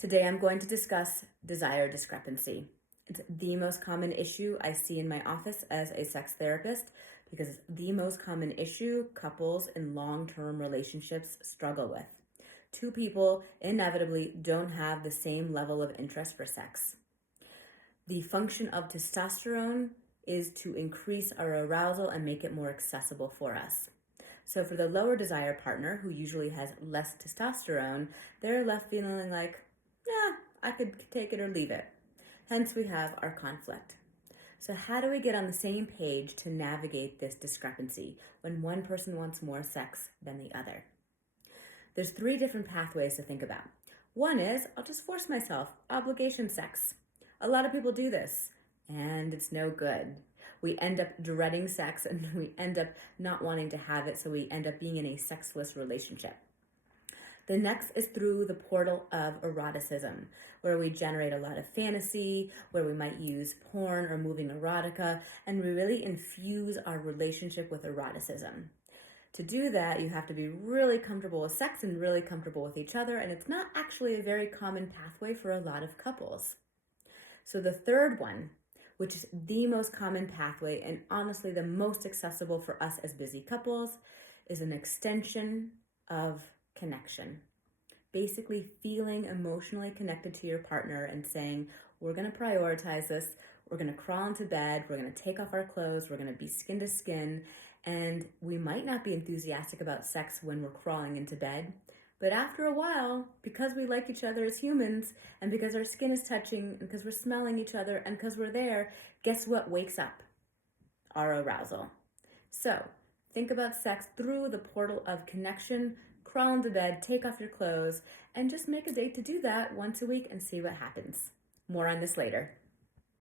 Today I'm going to discuss desire discrepancy. It's the most common issue I see in my office as a sex therapist because it's the most common issue couples in long-term relationships struggle with. Two people inevitably don't have the same level of interest for sex. The function of testosterone is to increase our arousal and make it more accessible for us. So for the lower desire partner, who usually has less testosterone, they're left feeling like, yeah, I could take it or leave it. Hence, we have our conflict. So how do we get on the same page to navigate this discrepancy when one person wants more sex than the other? There's 3 different pathways to think about. One is, I'll just force myself, obligation sex. A lot of people do this, and it's no good. We end up dreading sex and we end up not wanting to have it, so we end up being in a sexless relationship. The next is through the portal of eroticism, where we generate a lot of fantasy, where we might use porn or moving erotica, and we really infuse our relationship with eroticism. To do that, you have to be really comfortable with sex and really comfortable with each other, and it's not actually a very common pathway for a lot of couples. So the third one, which is the most common pathway and honestly the most accessible for us as busy couples, is an extension of connection. Basically feeling emotionally connected to your partner and saying, we're going to prioritize this, we're going to crawl into bed, we're going to take off our clothes, we're going to be skin to skin, and we might not be enthusiastic about sex when we're crawling into bed, but after a while, because we like each other as humans, and because our skin is touching, and because we're smelling each other, and because we're there, guess what wakes up? Our arousal. So, think about sex through the portal of connection, crawl into bed, take off your clothes, and just make a date to do that once a week and see what happens. More on this later.